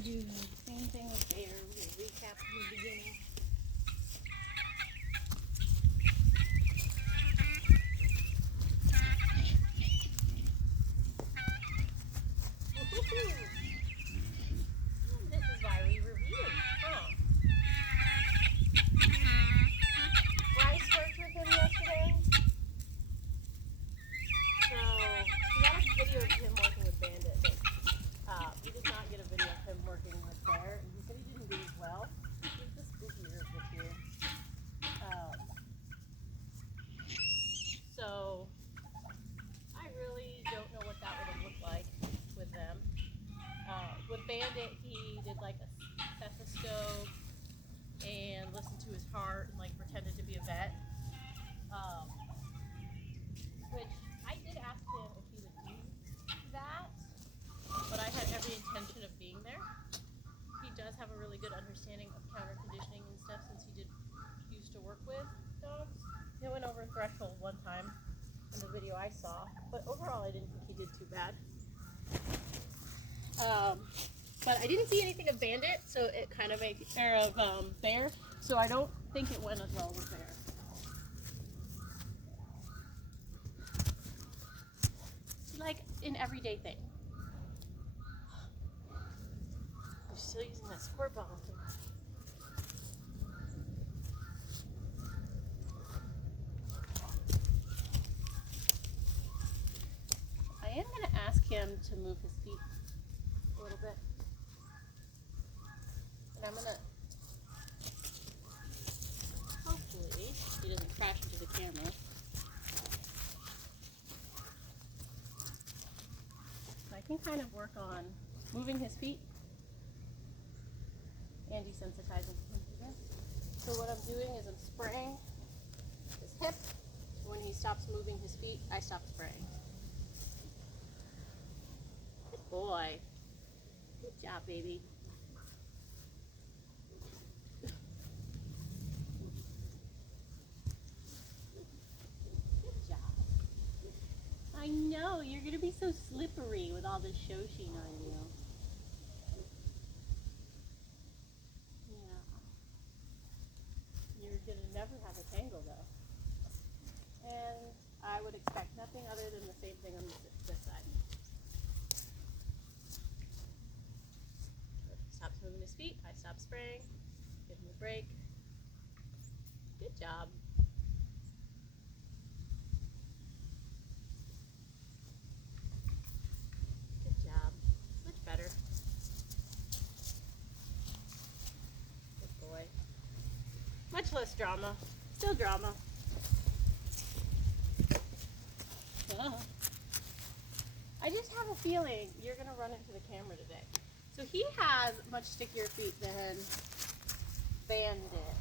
gonna do the same thing with Bear. We're gonna recap from the beginning. This is why we reviewed, huh? Bryce worked with him yesterday. So he got a video of him working with Bandit, but he did not get a video of him working with Bear. And he said he didn't do as well. He's the spookier of the two. So I really don't know what that would have looked like with them. With Bandit, he did like a stethoscope and listened to his heart and like pretended to be a vet. Which I did ask him if he would do that, but I had every intention of being there. He does have a really good understanding of counter conditioning and stuff since he used to work with dogs. He went over threshold one time in the video I saw, but overall I didn't think he did too bad. But I didn't see anything of Bandit, so it kind of made Bear, so I don't think it went as well with Bear. Like an everyday thing. You're still using that squirt bottle. I am going to ask him to move his feet a little bit. And I'm going to, hopefully, he doesn't crash into the camera. I can kind of work on moving his feet and desensitizing him to this. So what I'm doing is I'm spraying his hip. When he stops moving his feet, I stop spraying. Good boy. Good job, baby. Good job. I know, you're going to be so slippery with all this show sheen on you. Yeah. You're going to never have a tangle, though. And I would expect nothing other than the same thing on this side. Stops moving his feet, I stop spraying, give him a break. Good job. Good job. Much better. Good boy. Much less drama. Still drama. I just have a feeling you're going to run into the camera today. So he has much stickier feet than Bandit.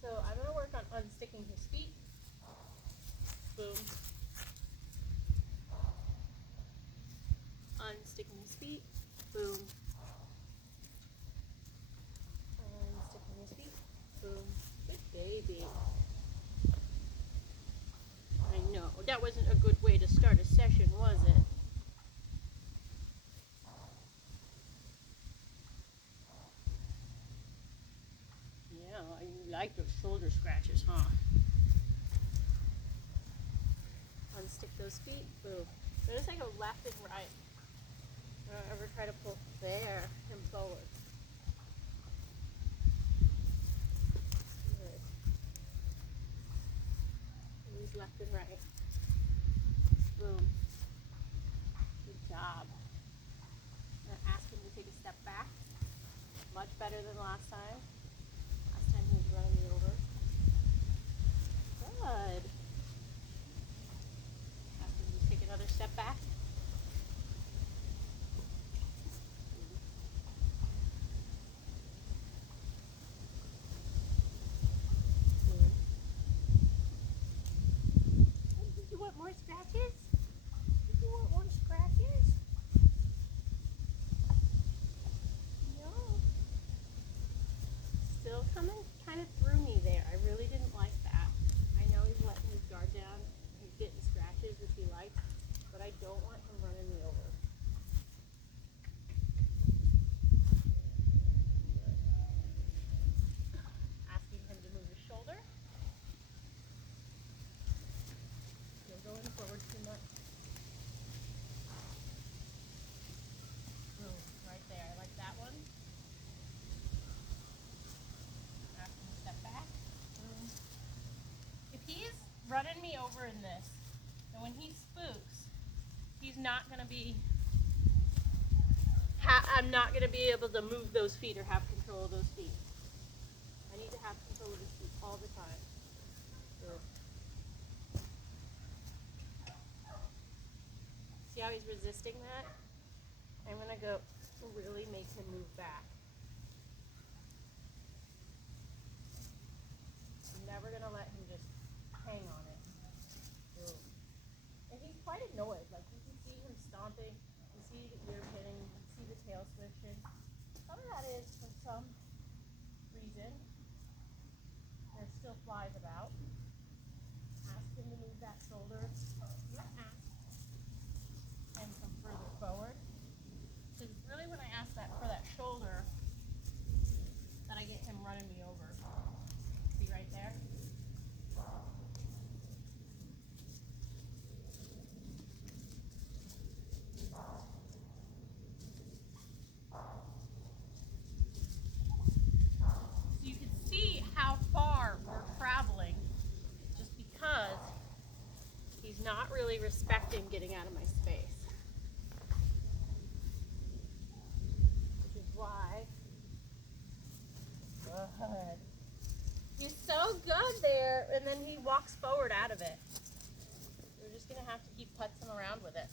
So I'm going to work on unsticking his feet. Boom. Unsticking his feet. Boom. Unsticking his feet. Boom. Good baby. I know. That wasn't a good way to start a session, was it? Yeah, you like those shoulder scratches, huh? Unstick those feet. Boom. Notice I go left and right. Don't ever try to pull there and forward. Good. Use left and right. Boom. Good job. I'm going to ask him to take a step back. Much better than last time. Last time he was running me over. Good. Ask him to take another step back. Did you want more scratches? Did you want more scratches? No. Still coming kind of through me there. I really didn't like that. I know he's letting his guard down. He's getting scratches, which he likes, but I don't want him running me over. running me over in this. And when he spooks, he's not going to be, I'm not going to be able to move those feet or have control of those feet. I need to have control of his feet all the time. So. See how he's resisting that? I'm going to go really make him move back. I'm never going to let him just hang on it. Boom. And he's quite annoyed. Like, you can see him stomping. You see the ear pinning. You can see the tail switching. Some of that is for some reason. There's still flies about. Ask him to move that shoulder. Ask him come further forward. Because really when I ask that for that shoulder, that I get him running me over. See right there? So you can see how far we're traveling just because he's not really respecting getting out of my space. Which is why, good. He's so good there, and then he walks forward out of it. We're just going to have to keep putzing around with it.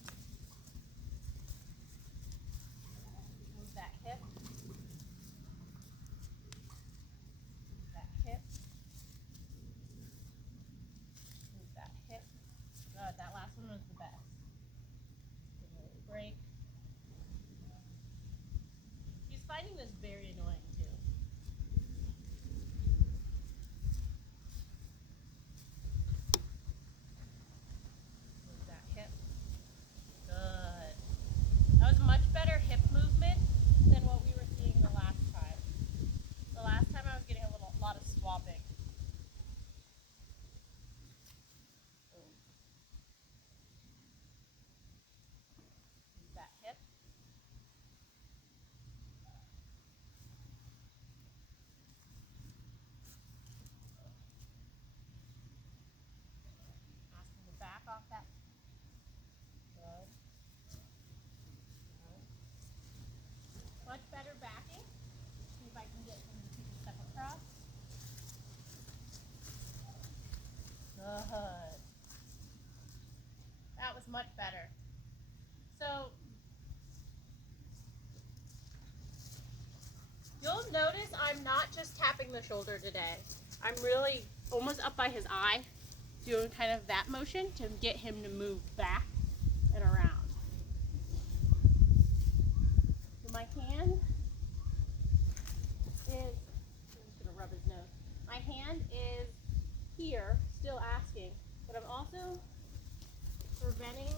Move that hip. Move that hip. Move that hip. Good, that last one was the best. Give him a little break. He's finding this very annoying too. Move that hip. Good. That was a much better hip movement than what we were seeing the last time. The last time I was getting a lot of swapping. Boom. Move that hip. Ask him to back off that. Good. Good. Much better backing. See if I can get him to take a step across. Good. That was much better. So you'll notice I'm not just tapping the shoulder today. I'm really almost up by his eye, doing kind of that motion to get him to move back and around. So my hand is, I'm just gonna rub his nose. My hand is here, still asking, but I'm also preventing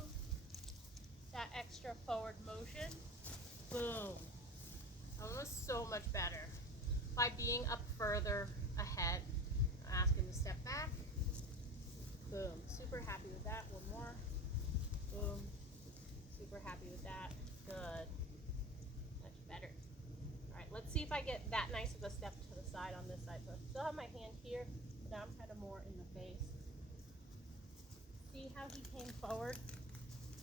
that extra forward motion. Boom. That was so much better. By being up further ahead, ask him to step back. Boom. Super happy with that. One more. Boom. Super happy with that. Good. Much better. All right, let's see if I get that nice of a step to the side on this side. So I still have my hand here, but now I'm kind of more in the face. See how he came forward?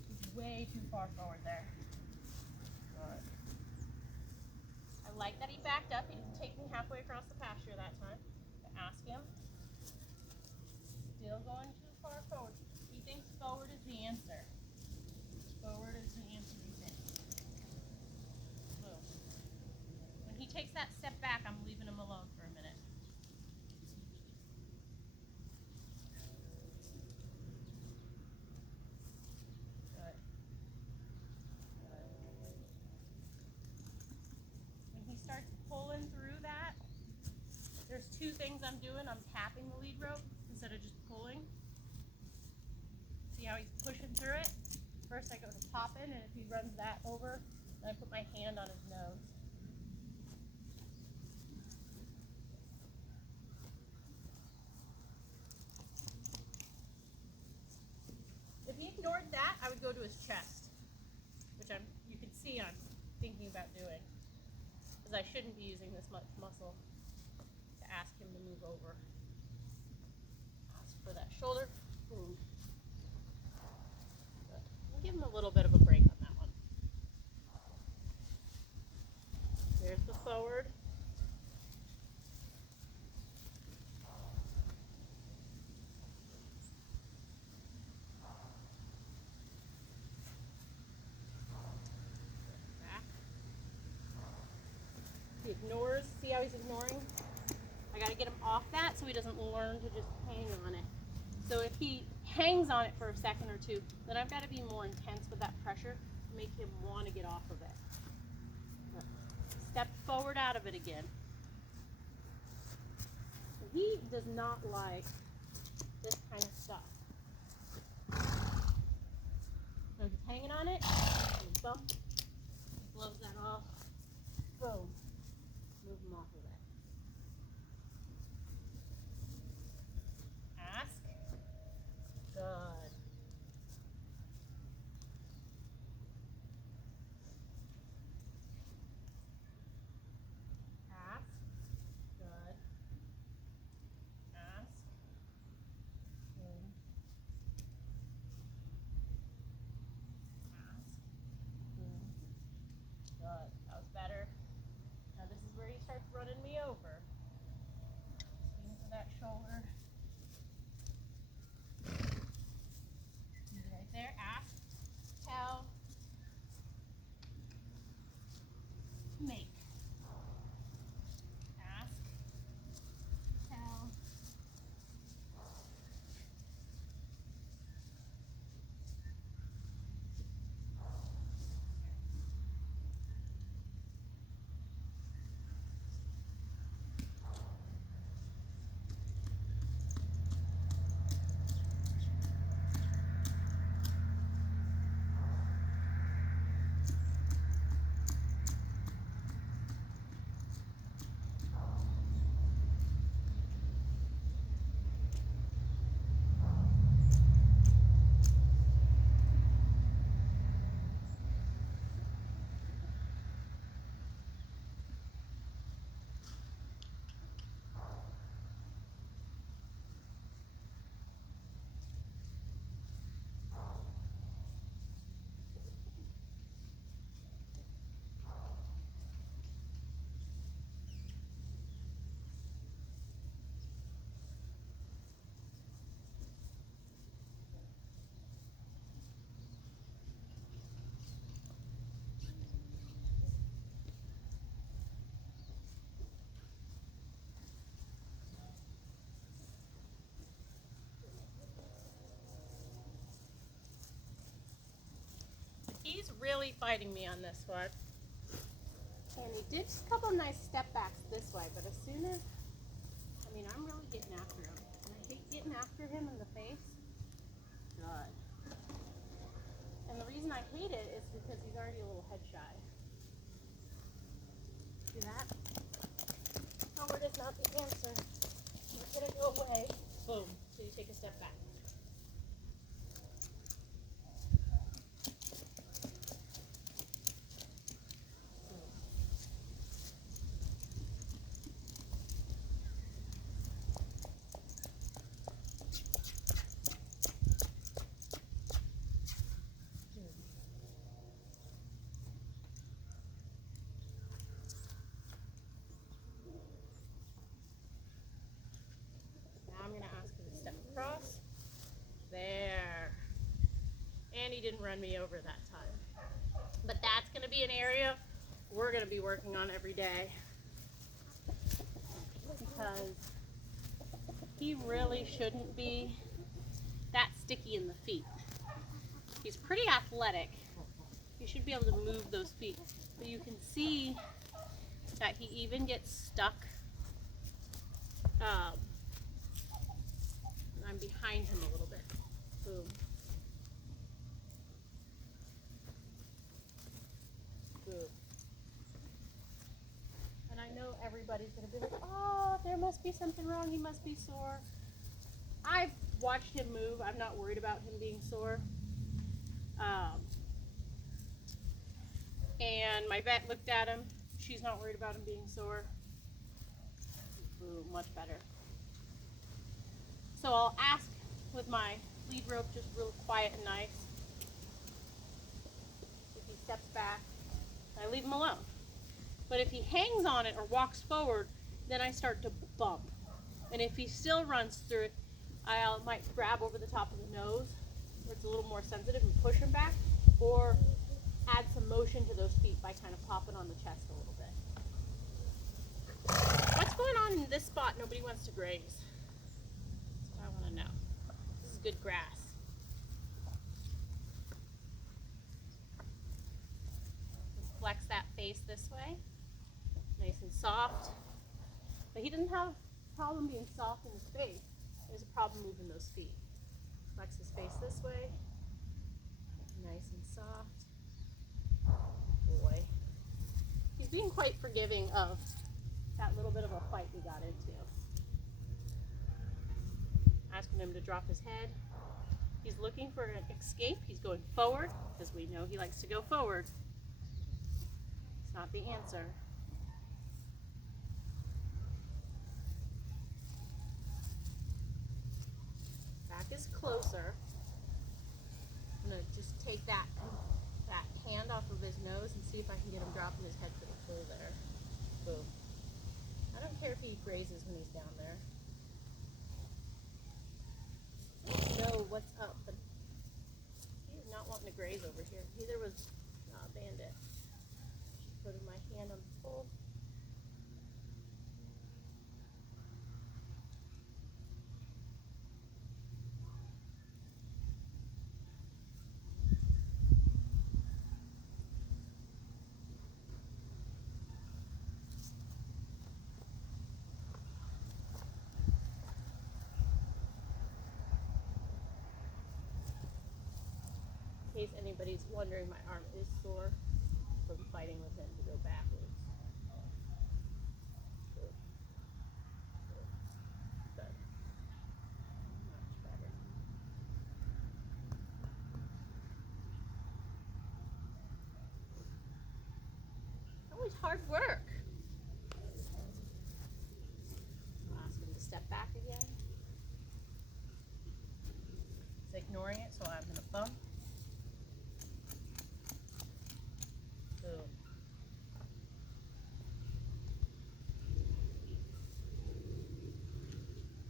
He's way too far forward there. Good. I like that he backed up. He didn't take me halfway across the pasture that time. To ask him. Still going too far forward. He thinks forward is the answer. Forward is the answer, he thinks. Boom. When he takes that step back, I'm leaving him alone for a minute. Good. Good. When he starts pulling through that, there's two things I'm doing. I'm tapping the lead rope instead of just pulling. See how he's pushing through it? First I go to pop in, and if he runs that over, then I put my hand on his nose. If he ignored that, I would go to his chest, which you can see I'm thinking about doing, because I shouldn't be using this much muscle to ask him to move over. Ask for that shoulder. Boom. Good. I'll give him a little bit of a break on that one. There's the forward. Back. He ignores. See how he's ignoring? I got to get him off that so he doesn't learn to just hang on it. So if he hangs on it for a second or two, then I've got to be more intense with that pressure to make him want to get off of it. Step forward out of it again. He does not like this kind of stuff. So he's hanging on it, bump, blows that off, boom, move him off of it. Ask. Good. Ask. Good. Ask. Good. Ask. Good. Good. That was better. Now this is where he starts running me over. Into that shoulder. Right there. Ask. Tell. Make. Ask. Tell. He's really fighting me on this one. And he did a couple nice step backs this way, but as soon as, I'm really getting after him. And I hate getting after him in the face. Good. And the reason I hate it is because he's already a little head shy. See that? Forward is not the answer. It's gonna go away. Boom. So you take a step back. I'm going to ask him to step across. There. And he didn't run me over that time. But that's going to be an area we're going to be working on every day. Because he really shouldn't be that sticky in the feet. He's pretty athletic. He should be able to move those feet. But you can see that he even gets stuck. I'm behind him a little bit. Boom. Boom. And I know everybody's going to be like, oh, there must be something wrong. He must be sore. I've watched him move. I'm not worried about him being sore. And my vet looked at him. She's not worried about him being sore. Boom, much better. So I'll ask with my lead rope just real quiet and nice. If he steps back, I leave him alone. But if he hangs on it or walks forward, then I start to bump. And if he still runs through it, I might grab over the top of the nose, where it's a little more sensitive, and push him back, or add some motion to those feet by kind of popping on the chest a little bit. What's going on in this spot nobody wants to graze? That's what I want to know. This is good grass. Let's flex that face this way. Nice and soft. But he doesn't have a problem being soft in his face. There's a problem moving those feet. Flex his face this way. Nice and soft. Boy. He's being quite forgiving of that little bit of a fight we got into. Asking him to drop his head. He's looking for an escape. He's going forward, because we know he likes to go forward. It's not the answer. Back is closer. I'm going to just take that hand off of his nose and see if I can get him dropping his head to the floor there. Boom. I don't care if he grazes when he's down there. I don't know what's up, but he's not wanting to graze over here. Neither was Bandit. Just putting my hand on the pole. In case anybody's wondering, my arm is sore from fighting with him to go backwards. Good. Much better. Always hard work. I'll ask him to step back again. He's ignoring it, so I'm going to bump.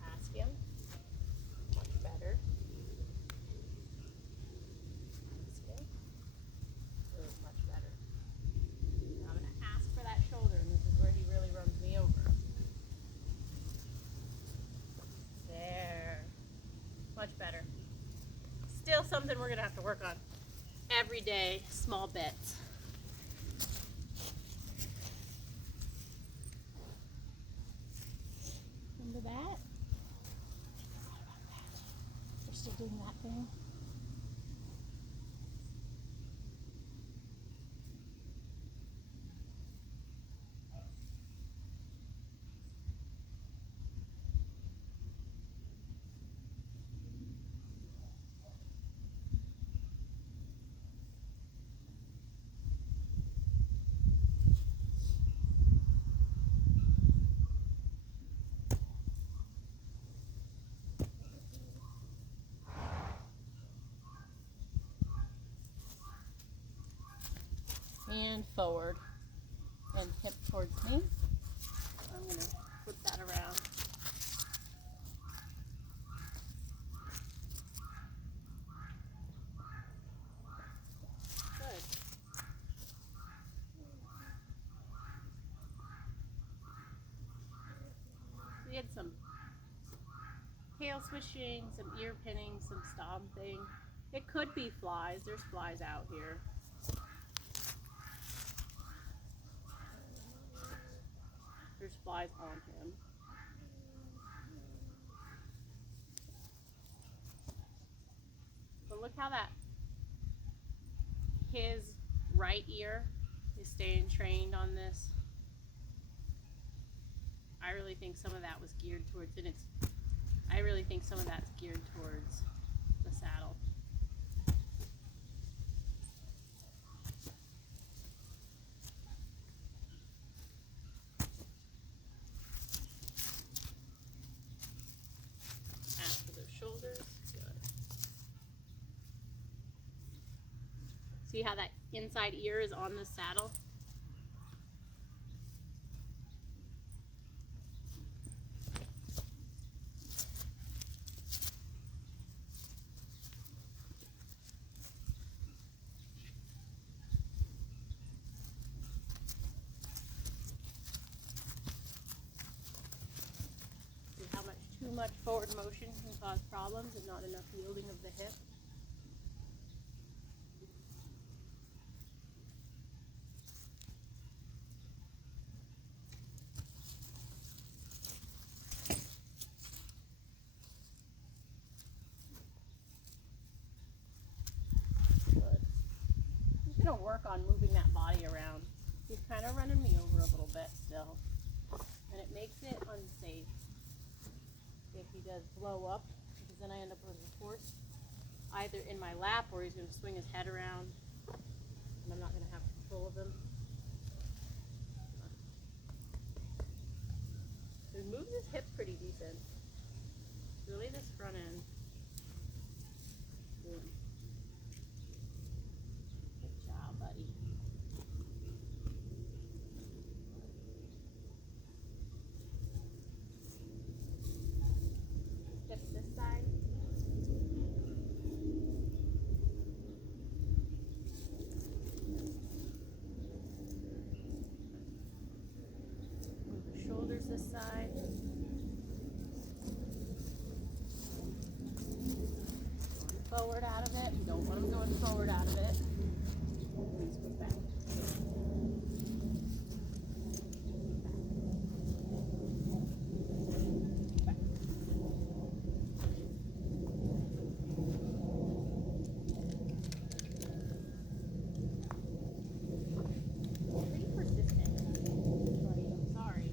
Ask him. Much better. Ask him. Much better. Now I'm going to ask for that shoulder, and this is where he really runs me over. There. Much better. Still something we're going to have to work on every day, small bits. Remember that? We're still doing that thing. And forward and hip towards me. I'm going to flip that around. Good. We had some tail swishing, some ear pinning, some stomping. It could be flies. There's flies out here. There's flies on him. But look how his right ear is staying trained on this. I really think some of that was geared towards, I really think some of that's geared towards the saddle. Shoulders, good. See how that inside ear is on the saddle? See how much too much forward motion can cause problems and not enough yielding of the hip? Work on moving that body around. He's kind of running me over a little bit still, and it makes it unsafe if he does blow up, because then I end up with a horse either in my lap or he's going to swing his head around and I'm not going to have control of him. He moves his hip pretty decent. It's really this front end. Good. Buddy. Hip this side. Move the shoulders this side. Going forward out of it. You don't want him going forward out of it. Please go back. Pretty persistent. I'm sorry.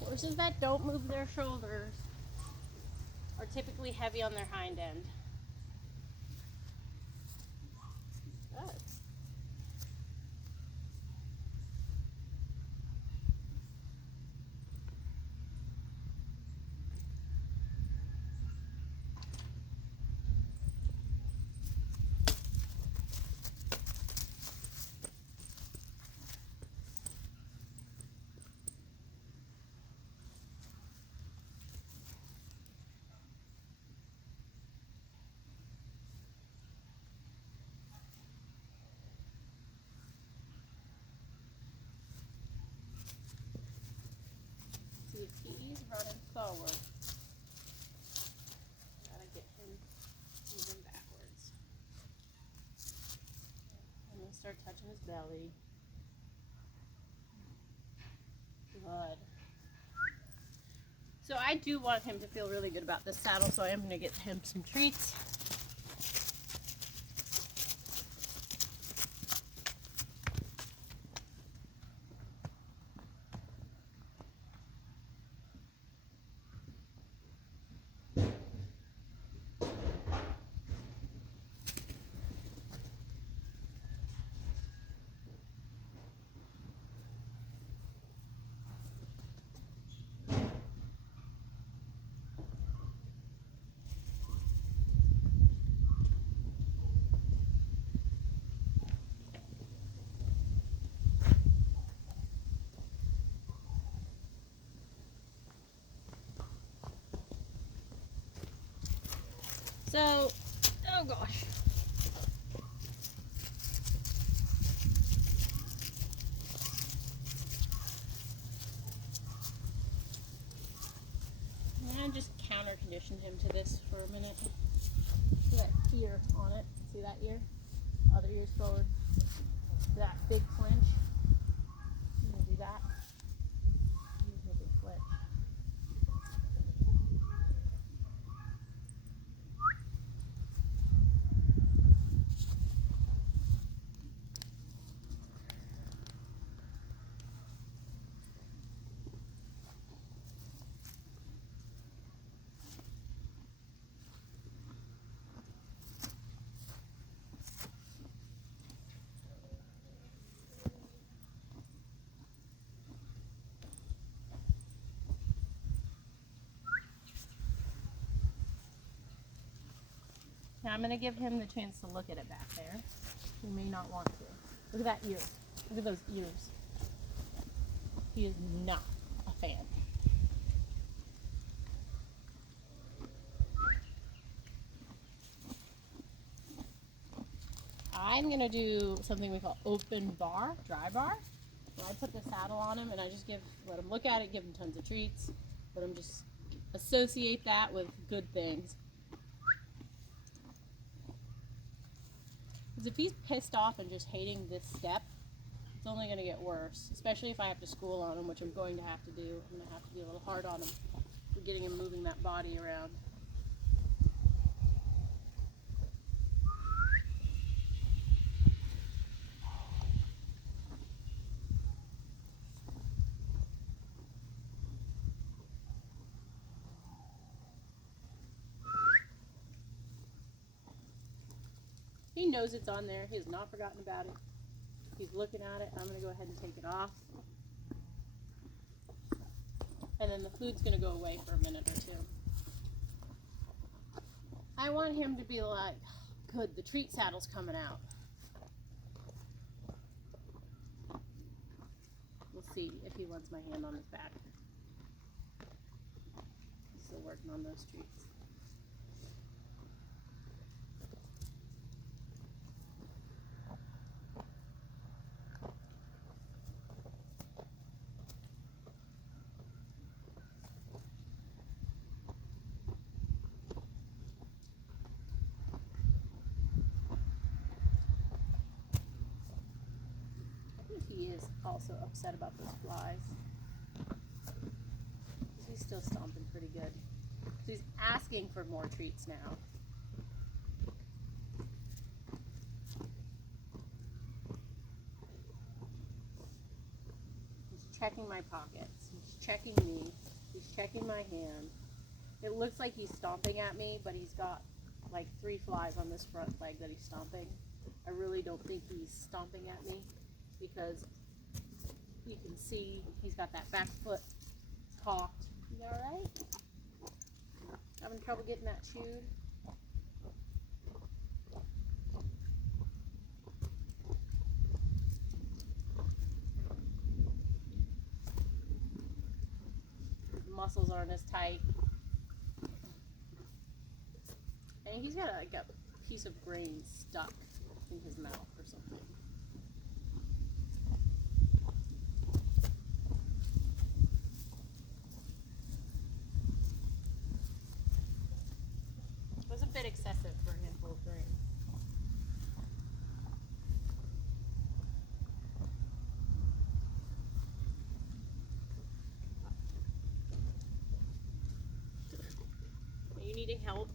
Horses that don't move their shoulders are typically heavy on their hind end. Good. See if he's running forward. Gotta get him moving backwards. And then start touching his belly. Good. So I do want him to feel really good about this saddle, so I am going to get him some treats. So, oh gosh. I just counter conditioned him to this for a minute. See that ear on it? See that ear? Other ear's forward. See that big flinch? I'm gonna do that. Use my big flinch. Now I'm going to give him the chance to look at it back there. He may not want to. Look at that ear. Look at those ears. He is not a fan. I'm going to do something we call open bar, dry bar. So I put the saddle on him and I just let him look at it, give him tons of treats. Let him just associate that with good things. Because if he's pissed off and just hating this step, it's only going to get worse. Especially if I have to school on him, which I'm going to have to do. I'm going to have to be a little hard on him for getting him moving that body around. He knows it's on there. He has not forgotten about it. He's looking at it. I'm going to go ahead and take it off. And then the food's going to go away for a minute or two. I want him to be like, good, the treat saddle's coming out. We'll see if he wants my hand on his back. He's still working on those treats. He is also upset about those flies. He's still stomping pretty good. So he's asking for more treats now. He's checking my pockets. He's checking me. He's checking my hand. It looks like he's stomping at me, but he's got like 3 flies on this front leg that he's stomping. I really don't think he's stomping at me, because you can see he's got that back foot cocked. You alright? Having trouble getting that chewed? His muscles aren't as tight. And he's got like a piece of grain stuck in his mouth or something. It was a bit excessive for a handful of grain. Are you needing help?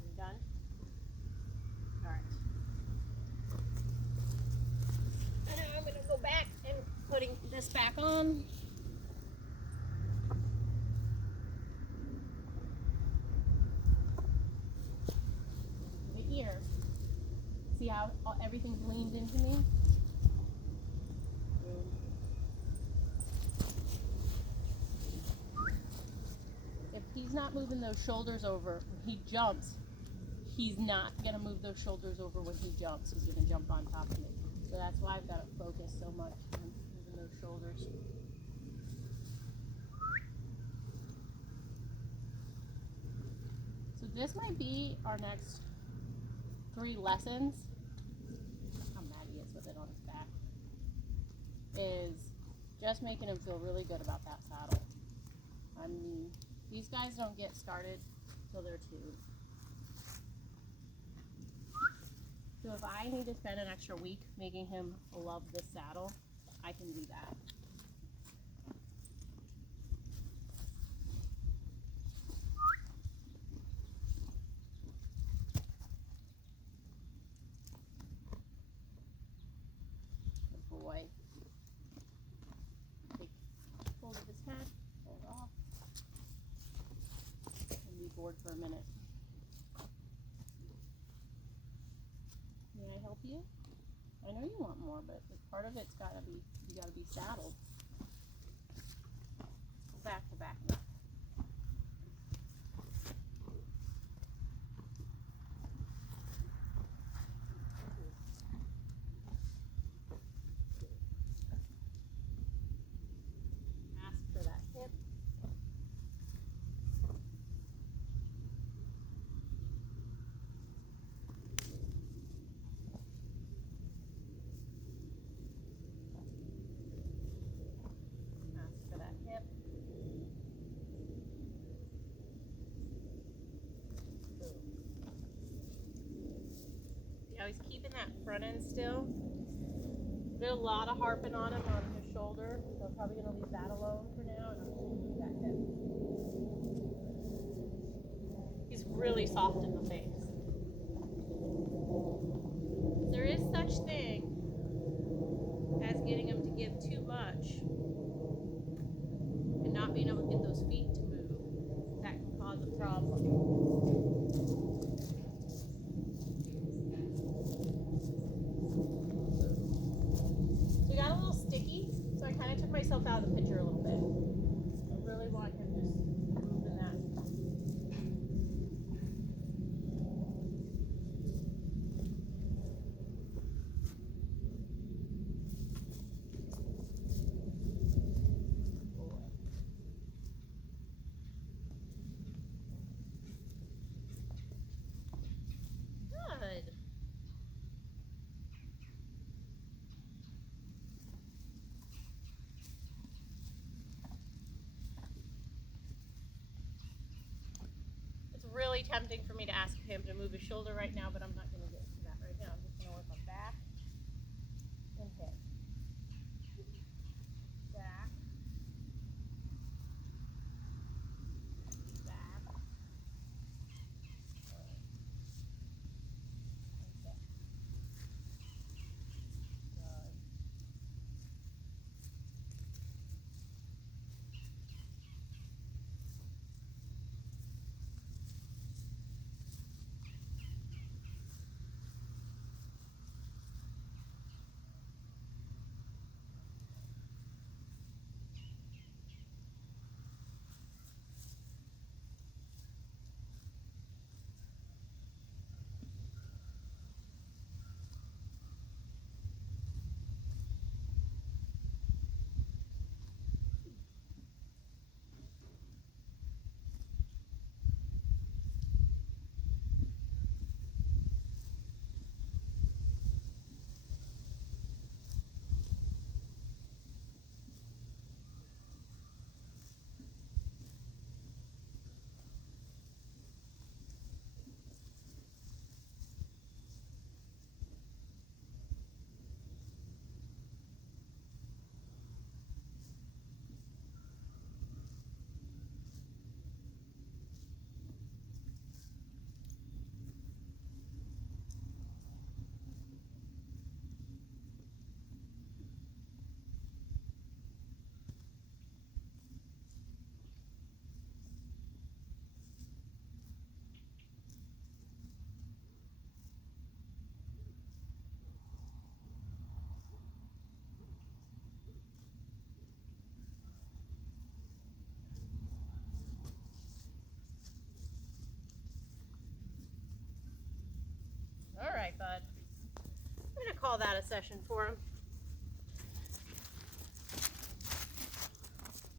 Are you done? Alright. And now I'm going to go back and putting this back on. The ear. See how everything's leaned into me? If he's not moving those shoulders over when he jumps, he's not going to move those shoulders over when he jumps. He's going to jump on top of me. So that's why I've got to focus so much on moving those shoulders. This might be our next 3 lessons. How mad he is with it on his back. Is just making him feel really good about that saddle. I mean, these guys don't get started till they're 2. So if I need to spend an extra week making him love this saddle, I can do that. Good boy. Take hold of his head, pull it off, and be bored for a minute. May I help you? I know you want more, but part of it's gotta be, you gotta be saddled. Back to back now. Ask for that hip. Ask for that hip. Yeah, he's keeping that front end still. Did a lot of harping on him on his shoulder, so I'm probably gonna leave that alone for now, and I'm just gonna do that hip. He's really soft in the face. There is such thing as getting him to give too much and not being able to get those feet to move. That can cause a problem. So he got a little sticky, so I kind of took myself out of the picture a little bit. I really want him just moving that. Good. It's really tempting for me to ask him to move his shoulder right now, but I'm not going to get to that right now. I'm just going to work on back and hip. Back. Back. Okay. Good. All right, bud. I'm going to call that a session for him.